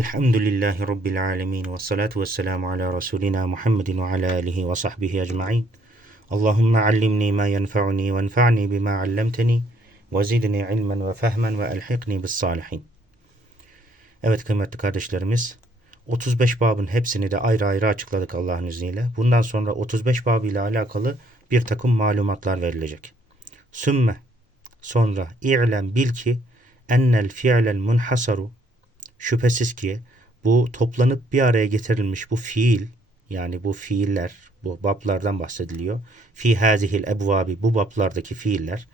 Elhamdülillahi Rabbil alemin ve salatu ve selamu ala Resulina Muhammedin ve ala alihi ve sahbihi ecma'in. Allahümme allimni ma yenfa'uni ve enfa'ni bima allemteni ve zidni ilmen ve fehmen ve elhikni bis salihin. Evet kıymetli kardeşlerimiz 35 babın hepsini de ayrı ayrı açıkladık Allah'ın izniyle. Bundan sonra 35 bab ile alakalı bir takım malumatlar verilecek. Sümme sonra i'lem bil ki ennel fi'lel munhasaru şüphesiz ki bu toplanıp bir araya getirilmiş bu fiil yani bu fiiller bu bablardan bahsediliyor. Fi hazihil ebvabi bu bablardaki fiiller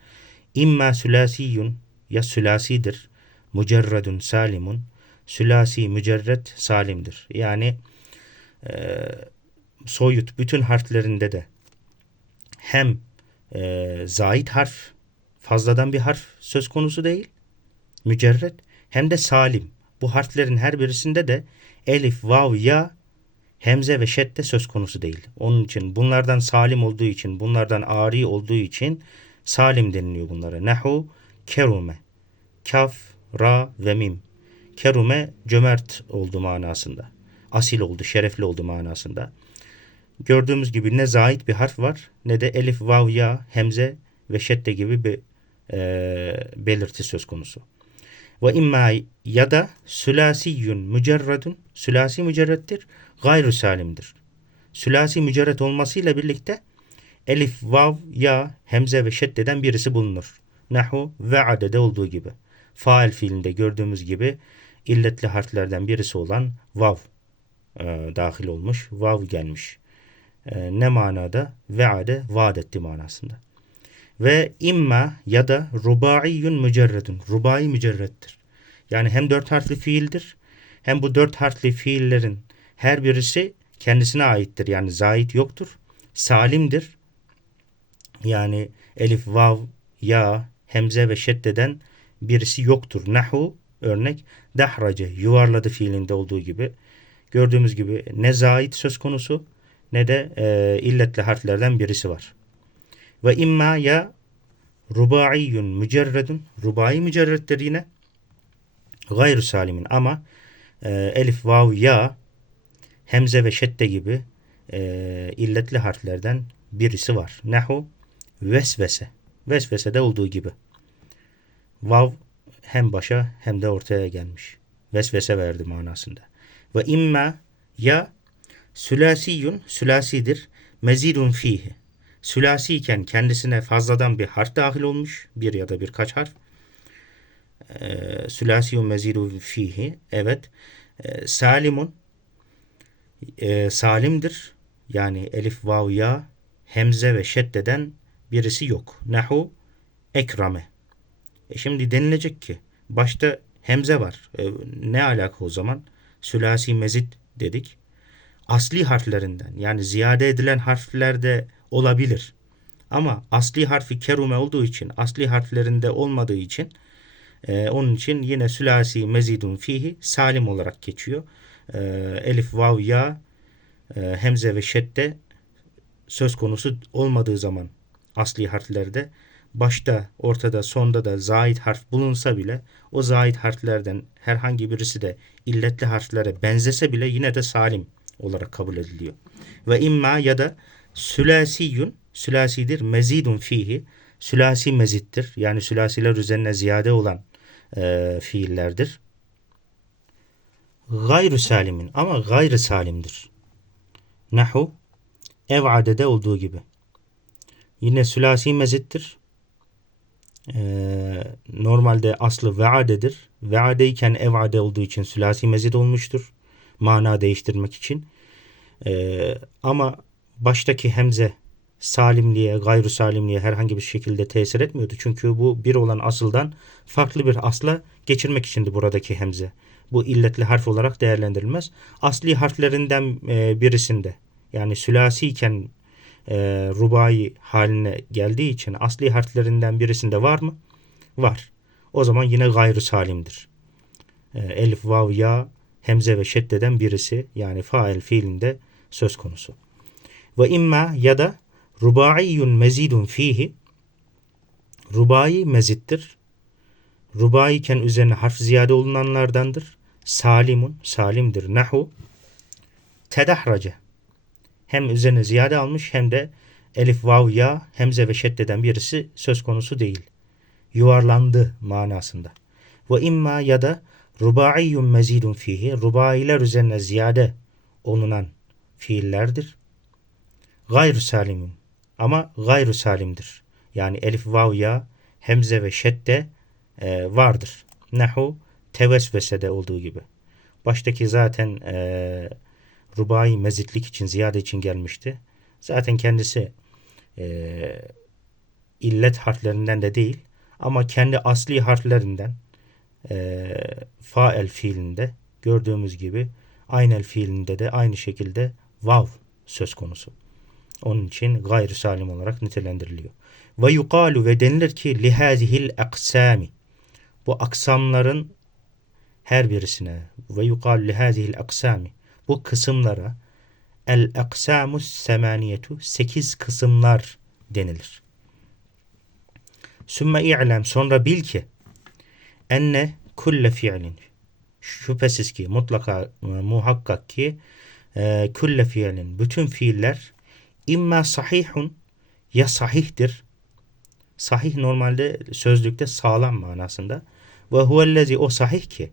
imma sülasiyun ya sülasidir mücerredun salimun sülasi mücerred salimdir. Yani e, soyut bütün harflerinde de hem e, zait harf fazladan bir harf söz konusu değil mücerred hem de salim. Bu harflerin her birisinde de elif, vav, ya, hemze ve şedde söz konusu değil. Onun için bunlardan salim olduğu için, bunlardan ari olduğu için salim deniliyor bunlara. Nehu, kerume, kaf, ra ve mim. Kerume cömert oldu manasında. Asil oldu, şerefli oldu manasında. Gördüğümüz gibi ne zait bir harf var ne de elif, vav, ya, hemze ve şedde gibi bir e, belirti söz konusu. Ve imma ya da sülasiyyun mücerredun sülasi mücerrettir. Gayru salimdir. Sülasi mücerret olmasıyla birlikte elif, vav, ya, hemze ve şeddeden birisi bulunur. Nahu ve adede olduğu gibi. Faal fiilinde gördüğümüz gibi illetli harflerden birisi olan vav e, dahil olmuş. Vav gelmiş. E, ne manada? Ve'ade vaad etti manasında. Ve imma ya da rubaiyun mücerredun. Rubai mücerrettir. Yani hem dört harfli fiildir hem bu dört harfli fiillerin her birisi kendisine aittir. Yani zait yoktur. Salimdir. Yani elif, vav, ya, hemze ve şeddeden birisi yoktur. Nahu örnek dahrace yuvarladı fiilinde olduğu gibi. Gördüğümüz gibi ne zait söz konusu ne de e, illetli harflerden birisi var. Ve imma ya rubaiyyun mücerredun. Rubai mücerrettir yine. Gayru salimin ama e, elif, vav, ya, hemze ve şedde gibi e, illetli harflerden birisi var. Nehu vesvese. Vesvese de olduğu gibi. Vav hem başa hem de ortaya gelmiş. Vesvese verdi manasında. Ve imma ya sülasiyun sülasidir mezidun fihi sülasi iken kendisine fazladan bir harf dahil olmuş. Bir ya da birkaç harf. E, Sülasiyun mezidu fihi. Evet. Salimun salimdir. Yani elif, vav, ya, hemze ve şeddeden birisi yok. Nahu ekrame. E şimdi denilecek ki başta hemze var. E, ne alaka o zaman? Sülasi mezit dedik. Asli harflerinden yani ziyade edilen harflerde olabilir. Ama asli harfi kerume olduğu için, asli harflerinde olmadığı için e, onun için yine sülasi mezidun fihi salim olarak geçiyor. E, elif, vav, ya, e, hemze ve şedde söz konusu olmadığı zaman asli harflerde başta, ortada, sonda da zait harf bulunsa bile o zait harflerden herhangi birisi de illetli harflere benzese bile yine de salim olarak kabul ediliyor. Ve imma ya da Sülasiyun, sülasidir, mezidun fihi, sülasi mezittir. Yani sülasiler üzerine ziyade olan e, fiillerdir. Gayrı salimin ama gayrı salimdir. Nahu, ev'adede olduğu gibi. Yine sülasi mezittir. Ee, normalde aslı ve'adedir. Ve'adeyken ev'ade olduğu için sülasi mezit olmuştur. Mana değiştirmek için. Ee, ama baştaki hemze salimliğe, gayru salimliğe herhangi bir şekilde tesir etmiyordu. Çünkü bu bir olan asıldan farklı bir asla geçirmek içindi buradaki hemze. Bu illetli harf olarak değerlendirilmez. Asli harflerinden e, birisinde yani sülasi iken e, rubai haline geldiği için asli harflerinden birisinde var mı? Var. O zaman yine gayru salimdir. E, elif, vav, ya, hemze ve şeddeden birisi yani fail fiilinde söz konusu. Ve imma ya da rubaiyyun mezidun fihi rubai mezittir. Rubai iken üzerine harf ziyade olunanlardandır. salimun salimdir. Nahu tedahrace hem üzerine ziyade almış hem de elif, vav, ya, hemze ve şeddeden birisi söz konusu değil. Yuvarlandı manasında. Ve imma ya da rubaiyyun mezidun fihi rubailer üzerine ziyade olunan fiillerdir. Gayru salimin ama gayru salimdir. Yani elif, vav, ya, hemze ve şedde e, vardır. Nahu tevesvesede olduğu gibi. Baştaki zaten e, rubai mezitlik için, ziyade için gelmişti. Zaten kendisi e, illet harflerinden de değil ama kendi asli harflerinden e, fael fiilinde gördüğümüz gibi aynel fiilinde de aynı şekilde vav söz konusu. Onun için gayri salim olarak nitelendiriliyor. Ve yukalu ve denilir ki lihazihil aksami bu aksamların her birisine ve yukalu lihazihil aksami bu kısımlara el aksamus semaniyetu sekiz kısımlar denilir. Sümme i'lem sonra bil ki enne kulle fiilin şüphesiz ki mutlaka muhakkak ki e, kulle fiilin bütün fiiller imma sahihun ya sahihtir. Sahih normalde sözlükte sağlam manasında. Ve huvellezi o sahih ki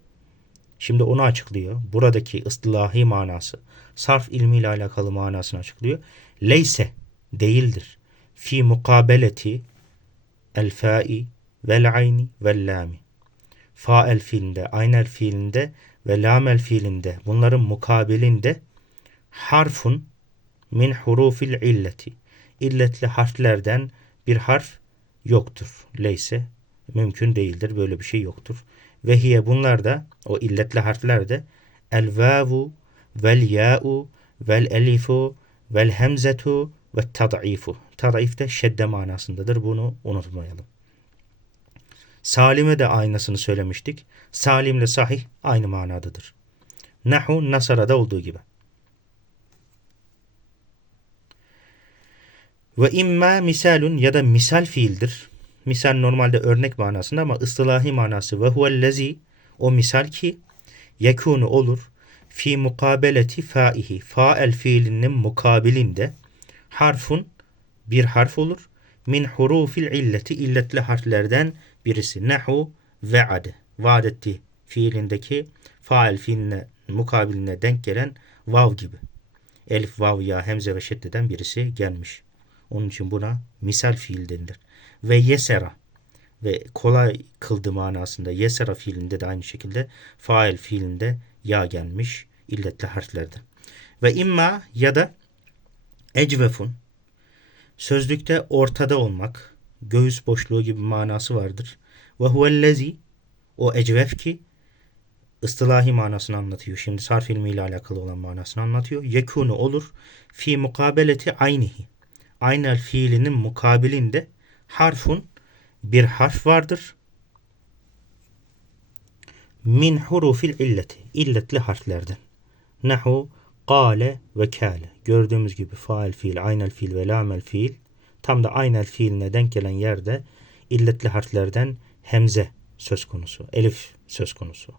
Şimdi onu açıklıyor. Buradaki ıslahi manası, sarf ilmiyle alakalı manasını açıklıyor. Leyse değildir. Fi mukabeleti el fa'i vel ayni vel lami. Fa'el fiilinde, aynel fiilinde ve lamel fiilinde bunların mukabilinde harfun min hurufil illeti. İlletli harflerden bir harf yoktur. Leyse mümkün değildir. Böyle bir şey yoktur. Ve hiye bunlar da o illetli harfler de el vavu vel ya'u vel elifu vel hemzetu ve tad'ifu. Tad'if de şedde manasındadır. Bunu unutmayalım. Salime de aynısını söylemiştik. Salimle sahih aynı manadadır. Nahu Nasara'da olduğu gibi. Ve imma misalun ya da misal fiildir. Misal normalde örnek manasında ama ıstılahi manası ve huvellezi o misal ki yekunu olur fi mukabeleti faihi fael fiilinin mukabilinde harfun bir harf olur min hurufil illeti illetli harflerden birisi nehu ve'ade vaad etti fiilindeki fael fiiline mukabiline denk gelen vav gibi. Elif, vav, ya, hemze ve şeddeden birisi gelmiş. Onun için buna misal fiil denilir ve yesera ve kolay kıldı manasında yesera fiilinde de aynı şekilde fail fiilinde ya gelmiş illetli harflerde. Ve imma ya da ecvefun sözlükte ortada olmak göğüs boşluğu gibi manası vardır. Ve huvellezi o ecvef ki ıstılahi manasını anlatıyor. Şimdi sarf ilmiyle alakalı olan manasını anlatıyor. Yekunu olur fi mukabeleti aynihi. Aynel fiilinin mukabilinde harfun bir harf vardır. Min hurufil illeti. illetli harflerden. Nahu kale ve kâle. Gördüğümüz gibi faal fiil, aynel fiil ve lamel fiil. Tam da aynel fiiline denk gelen yerde illetli harflerden hemze söz konusu. Elif söz konusu.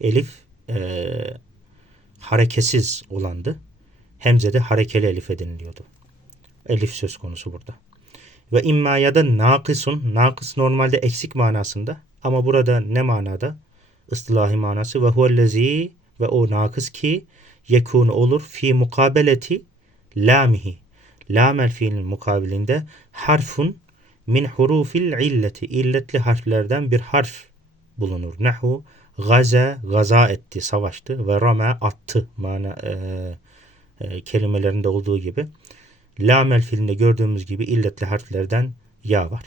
Elif e, hareketsiz olandı. Hemze de harekeli elif ediniliyordu. Elif söz konusu burada. Ve imma ya da nakısun. Nakıs normalde eksik manasında. Ama burada ne manada? Istilahi manası. Ve huvellezi ve o nakıs ki yekun olur fi mukabeleti lamihi. Lamel fiilin mukabilinde harfun min hurufil illeti. illetli harflerden bir harf bulunur. Nehu gaza gaza etti, savaştı ve rame attı mana e, e, kelimelerinde olduğu gibi. Lamel fiilinde gördüğümüz gibi illetli harflerden ya var.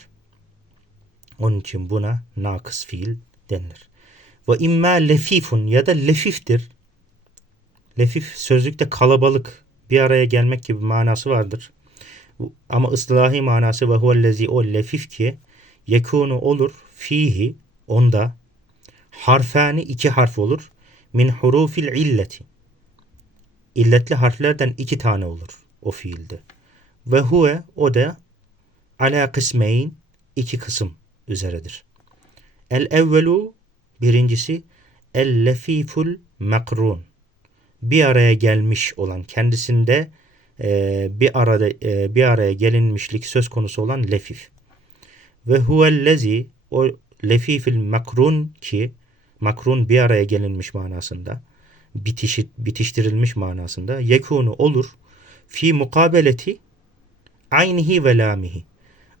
Onun için buna nakıs fiil denilir. Ve imma lefifun ya da lefiftir. Lefif sözlükte kalabalık, bir araya gelmek gibi manası vardır. Ama ıslahi manası ve huvellezi o lefif ki yekunu olur fihi onda harfani iki harf olur. Min hurufil illeti. İlletli harflerden iki tane olur o fiilde. Ve huve o da ala kısmeyn iki kısım üzeredir. El evvelu birincisi el lefiful makrun. Bir araya gelmiş olan kendisinde e, bir arada e, bir araya gelinmişlik söz konusu olan lefif. Ve huvellezi o lefifil makrun ki makrun bir araya gelinmiş manasında bitişi, bitiştirilmiş manasında yekunu olur fi mukabeleti aynihi ve lamihi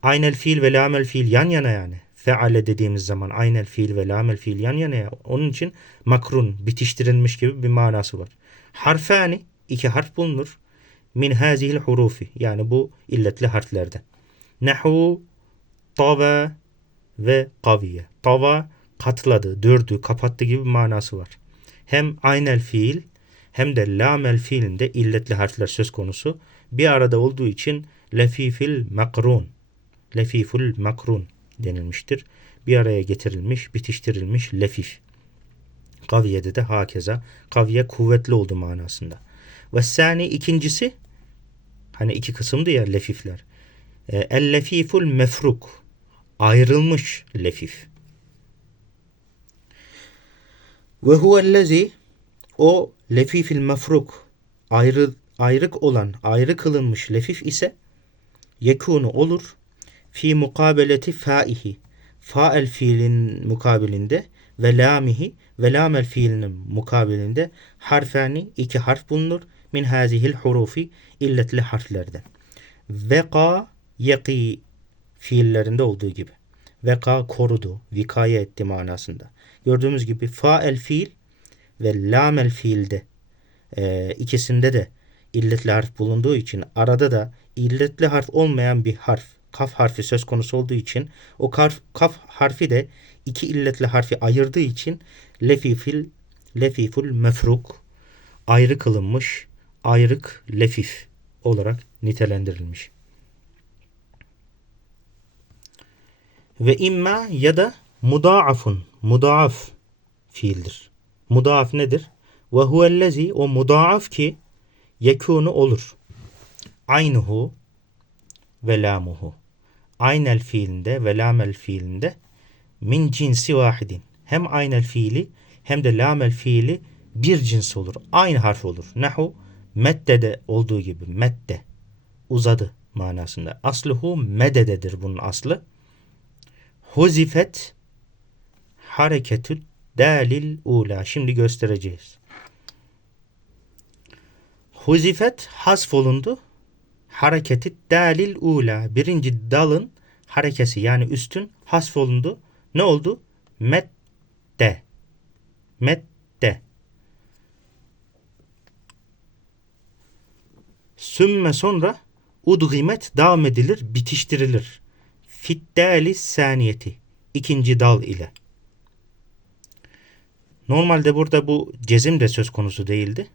aynel fiil ve lamel fiil yan yana yani feale dediğimiz zaman aynel fiil ve lamel fiil yan yana ya. onun için makrun bitiştirilmiş gibi bir manası var. Harfani iki harf bulunur min hazihil hurufi yani bu illetli harflerden. Nehu tava ve kaviye. Tava katladı, dürdü, kapattı gibi bir manası var. Hem aynel fiil hem de lamel fiilinde illetli harfler söz konusu. Bir arada olduğu için lefifil makrun, lefiful makrun denilmiştir. Bir araya getirilmiş, bitiştirilmiş lefif. Kaviye'de de hakeza. Kaviye kuvvetli oldu manasında. Ve sani ikincisi hani iki kısımdı ya lefifler. E, el lefiful mefruk ayrılmış lefif. Ve huvellezi o lefifil mefruk ayrı, ayrık olan, ayrı kılınmış lefif ise yekunu olur fi mukabeleti faihi fael fiilin mukabilinde ve lamihi ve lamel fiilinin mukabilinde harfani iki harf bulunur min hazihil hurufi illetli harflerden. Veka yeki fiillerinde olduğu gibi. Veka korudu, vikaye etti manasında. Gördüğümüz gibi fael fiil ve lamel fiilde e, ikisinde de illetli harf bulunduğu için arada da illetli harf olmayan bir harf kaf harfi söz konusu olduğu için o kaf, kaf harfi de iki illetli harfi ayırdığı için lefifil lefiful mefruk ayrı kılınmış ayrık lefif olarak nitelendirilmiş. Ve imma ya da mudaafun mudaaf fiildir. Mudaaf nedir? Ve huvellezi o mudaaf ki yekunu olur. Aynuhu ve lamuhu. Aynel fiilinde ve lamel fiilinde min cinsi vahidin. Hem aynel fiili hem de lamel fiili bir cins olur. Aynı harf olur. Nahu meddede olduğu gibi medde uzadı manasında. Aslıhu medededir bunun aslı. Huzifet hareketü dalil ula. Şimdi göstereceğiz. Huzifet hasf olundu. Hareketi dalil ula. Birinci dalın harekesi yani üstün hasf olundu. Ne oldu? Medde. Medde. Sümme sonra udgimet devam edilir, bitiştirilir. Fiddali saniyeti. ikinci dal ile. Normalde burada bu cezim de söz konusu değildi.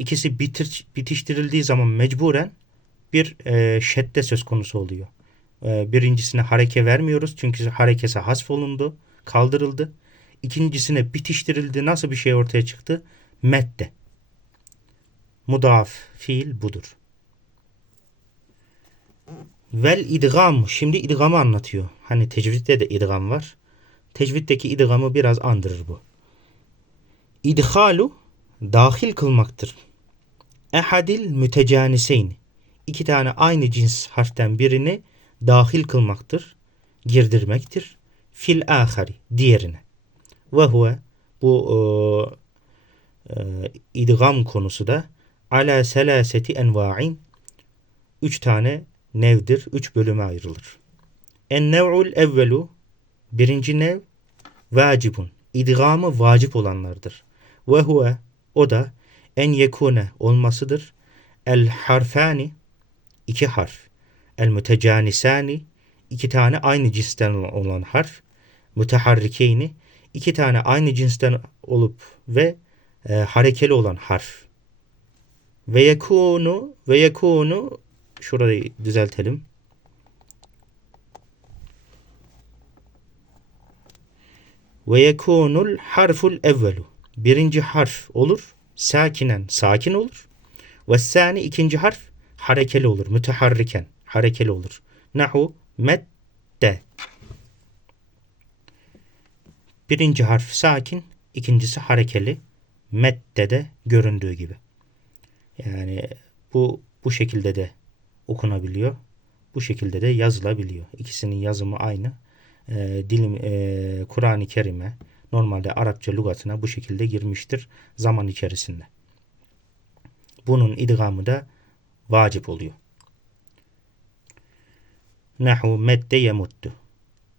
İkisi bitir, bitiştirildiği zaman mecburen bir e, şedde söz konusu oluyor. E, birincisine hareke vermiyoruz çünkü harekesi hasf olundu, kaldırıldı. İkincisine bitiştirildi. Nasıl bir şey ortaya çıktı? Medde. Mudaf fiil budur. Vel idgam. Şimdi idgamı anlatıyor. Hani tecvidde de idgam var. Tecviddeki idgamı biraz andırır bu. İdhalu dahil kılmaktır. Ehadil mütecaniseyn. İki tane aynı cins harften birini dahil kılmaktır. Girdirmektir. Fil ahari. Diğerine. Ve huve bu e, e, idgam konusu da ala selaseti enva'in üç tane nevdir. Üç bölüme ayrılır. En nev'ul evvelu birinci nev vacibun. İdgamı vacip olanlardır. Ve huve o da en yekune olmasıdır. El harfani iki harf. El mütecanisani iki tane aynı cinsten olan harf. Müteharrikeyni iki tane aynı cinsten olup ve e, harekeli olan harf. Ve yekunu ve yekunu şurayı düzeltelim. Ve yekunul harful evvelu. Birinci harf olur. Sakinen sakin olur. Ve sani ikinci harf harekeli olur. Müteharriken harekeli olur. Nahu medde. Birinci harf sakin, ikincisi harekeli. Mette de göründüğü gibi. Yani bu bu şekilde de okunabiliyor. Bu şekilde de yazılabiliyor. İkisinin yazımı aynı. E, dilim e, Kur'an-ı Kerim'e normalde Arapça lügatına bu şekilde girmiştir zaman içerisinde. Bunun idgamı da vacip oluyor. Nahu medde yemuttu.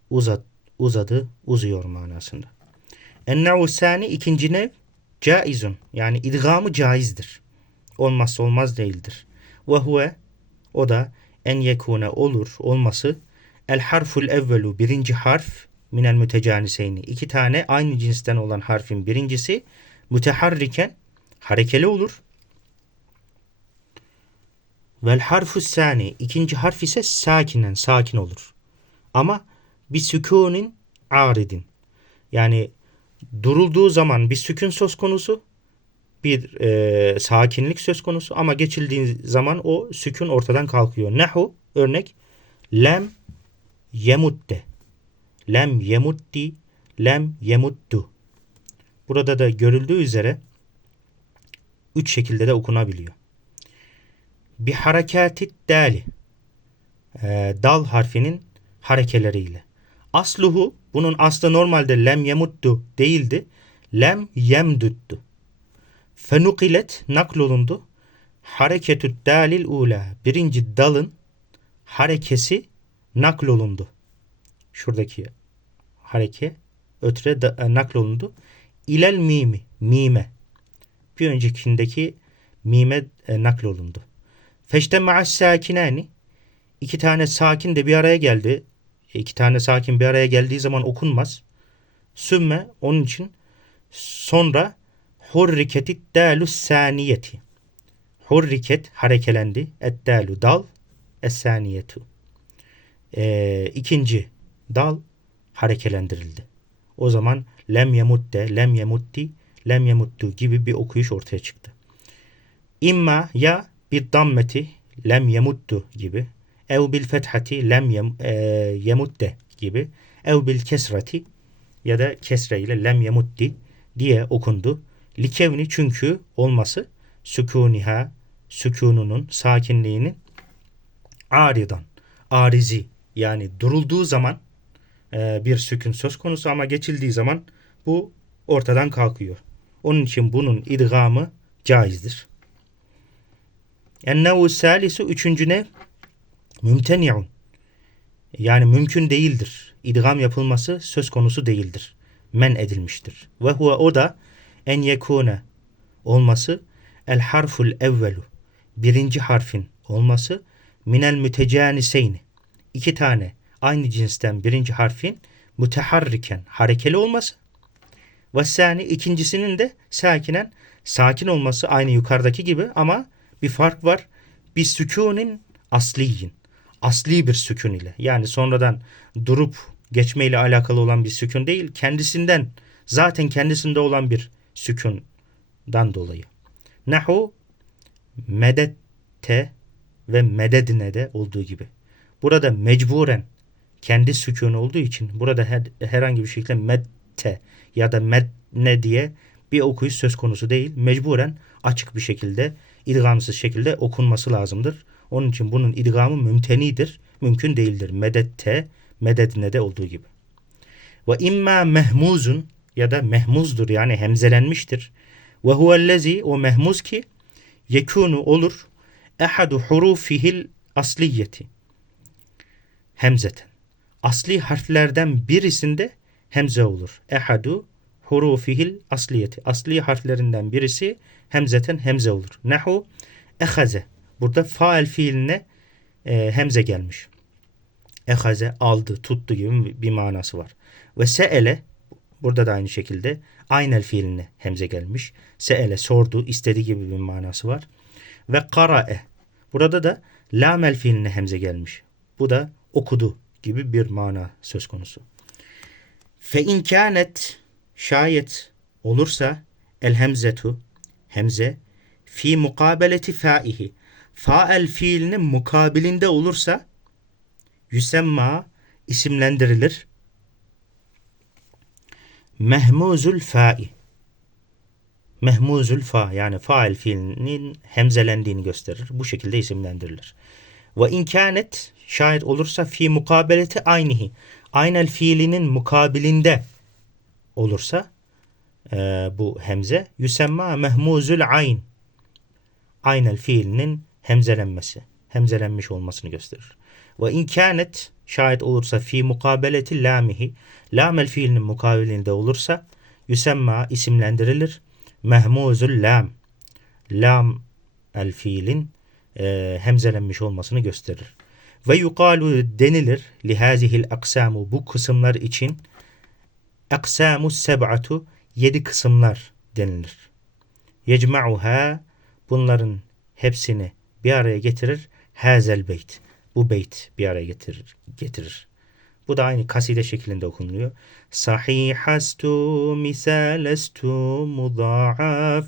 Uzat, uzadı, uzuyor manasında. Enne'u sani ikinci nev caizun. Yani idgamı caizdir. Olmazsa olmaz değildir. Ve huve o da en yekune olur olması el harful evvelu birinci harf minel mütecaniseyni. iki tane aynı cinsten olan harfin birincisi müteharriken harekeli olur. Vel harfu sani ikinci harf ise sakinen sakin olur. Ama bir sükunin aridin. Yani durulduğu zaman bir sükun söz konusu bir e, sakinlik söz konusu ama geçildiği zaman o sükun ortadan kalkıyor. Nehu örnek lem yemutte lem yemutti lem yemuttu. Burada da görüldüğü üzere üç şekilde de okunabiliyor. Bir harekati dali e, dal harfinin harekeleriyle. Asluhu bunun aslı normalde lem yemuttu değildi. Lem yemduttu. Fenukilet naklolundu. Hareketü dalil ula. Birinci dalın harekesi naklolundu. Şuradaki hareke ötre da, e, naklolundu. İlel mimi. Mime. Bir öncekindeki mime e, naklolundu. Feşte ma'as sakinani. İki tane sakin de bir araya geldi. İki tane sakin bir araya geldiği zaman okunmaz. Sümme onun için sonra hurriketi dalu saniyeti. Hurriket harekelendi. Et dalu dal. Es saniyetu. Ee, ikinci dal harekelendirildi. O zaman lem yemutte, lem yemutti, lem yemuttu gibi bir okuyuş ortaya çıktı. İmma ya bir dammeti lem yemuttu gibi ev bil fethati lem yem, e, yemutte gibi ev bil kesrati ya da kesre ile lem yemutti diye okundu. Likevni çünkü olması sükuniha sükununun sakinliğinin aridan arizi yani durulduğu zaman bir sükun söz konusu ama geçildiği zaman bu ortadan kalkıyor. Onun için bunun idgamı caizdir. Ennevu salisu üçüncü ne? Mümteni'un. Yani mümkün değildir. İdgam yapılması söz konusu değildir. Men edilmiştir. Ve huve o da en yekune olması el harful evvelu. Birinci harfin olması minel mütecaniseyni. İki tane aynı cinsten birinci harfin müteharriken harekeli olması ve sani ikincisinin de sakinen sakin olması aynı yukarıdaki gibi ama bir fark var. Bir sükunin asliyin. Asli bir sükun ile. Yani sonradan durup geçmeyle alakalı olan bir sükun değil. Kendisinden zaten kendisinde olan bir sükundan dolayı. Nahu medette ve mededine de olduğu gibi. Burada mecburen kendi sükun olduğu için burada her, herhangi bir şekilde medte ya da medne diye bir okuyuş söz konusu değil. Mecburen açık bir şekilde idgamsız şekilde okunması lazımdır. Onun için bunun idgamı mümtenidir. Mümkün değildir. Medette, mededine de olduğu gibi. Ve imma mehmuzun ya da mehmuzdur yani hemzelenmiştir. Ve huvellezi o mehmuz ki yekunu olur ehadu hurufihil asliyeti hemzeten. Asli harflerden birisinde hemze olur. Ehadu hurufihil asliyeti. Asli harflerinden birisi hemzeten hemze olur. Nehu ehaze. Burada faal fiiline e, hemze gelmiş. Ehaze aldı, tuttu gibi bir manası var. Ve seele burada da aynı şekilde aynel fiiline hemze gelmiş. Seele sordu, istedi gibi bir manası var. Ve karae. Burada da lamel fiiline hemze gelmiş. Bu da okudu gibi bir mana söz konusu. Fe inkânet şayet olursa el hemzetu hemze fi mukabeleti faihi fael fiilinin mukabilinde olursa yüsemma isimlendirilir. Mehmuzul fa'i. Mehmuzul fa yani fail fiilinin hemzelendiğini gösterir. Bu şekilde isimlendirilir. Ve inkânet şayet olursa fi mukabeleti aynihi. Aynel fiilinin mukabilinde olursa e, bu hemze yüsemma mehmuzul ayn. Aynel fiilinin hemzelenmesi, hemzelenmiş olmasını gösterir. Ve inkânet şayet olursa fi mukabeleti lamihi. Lamel fiilinin mukabilinde olursa yüsemma isimlendirilir. Mehmuzul lam. Lam el fiilin e, hemzelenmiş olmasını gösterir. Ve yukalu denilir lihazihil aksamu bu kısımlar için aksamu seb'atu yedi kısımlar denilir. Yecma'uha bunların hepsini bir araya getirir. Hazel beyt. Bu beyt bir araya getirir. getirir. Bu da aynı kaside şeklinde okunuluyor. Sahihastu misalestu mudaaf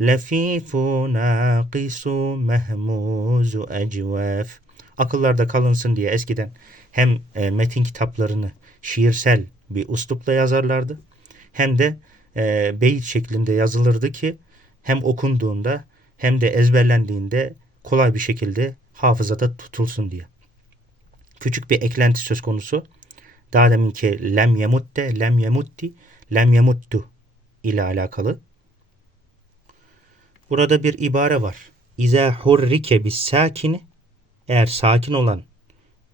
lefifu naqisu mehmuzu ecvaf. Akıllarda kalınsın diye eskiden hem e, metin kitaplarını şiirsel bir uslupla yazarlardı hem de e, beyit şeklinde yazılırdı ki hem okunduğunda hem de ezberlendiğinde kolay bir şekilde hafızada tutulsun diye. Küçük bir eklenti söz konusu. Daha deminki lem yemutte, lem yemutti, lem yemuttu ile alakalı. Burada bir ibare var. İza hurrike bis sakini eğer sakin olan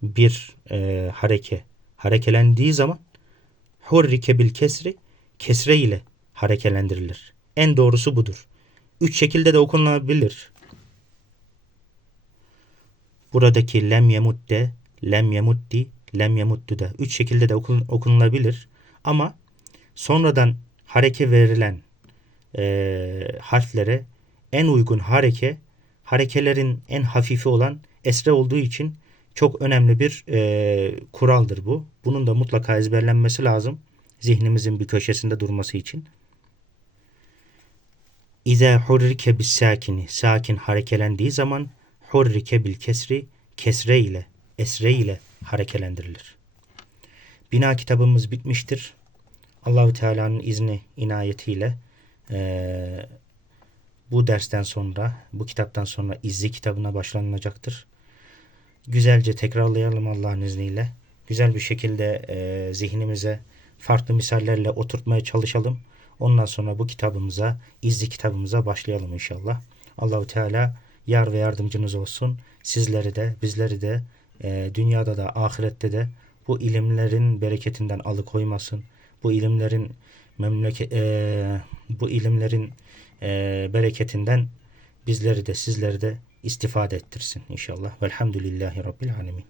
bir e, hareke harekelendiği zaman hurrike bil kesri kesre ile harekelendirilir. En doğrusu budur. Üç şekilde de okunabilir. Buradaki lem yemutte, lem yemutti, lem yemuttu da üç şekilde de okun, okunulabilir. Ama sonradan hareke verilen e, harflere en uygun hareke harekelerin en hafifi olan esre olduğu için çok önemli bir e, kuraldır bu. Bunun da mutlaka ezberlenmesi lazım. Zihnimizin bir köşesinde durması için. İza hurrike bis sakini sakin harekelendiği zaman hurrike bil kesri kesre ile esre ile harekelendirilir. Bina kitabımız bitmiştir. Allahü Teala'nın izni inayetiyle e, bu dersten sonra bu kitaptan sonra izzi kitabına başlanılacaktır. Güzelce tekrarlayalım Allah'ın izniyle. Güzel bir şekilde e, zihnimize farklı misallerle oturtmaya çalışalım. Ondan sonra bu kitabımıza, izli kitabımıza başlayalım inşallah. Allahu Teala yar ve yardımcınız olsun. Sizleri de, bizleri de e, dünyada da ahirette de bu ilimlerin bereketinden alıkoymasın. Bu ilimlerin memleke e, bu ilimlerin e, bereketinden bizleri de sizleri de istifade ettirsin inşallah. Velhamdülillahi Rabbil Alemin.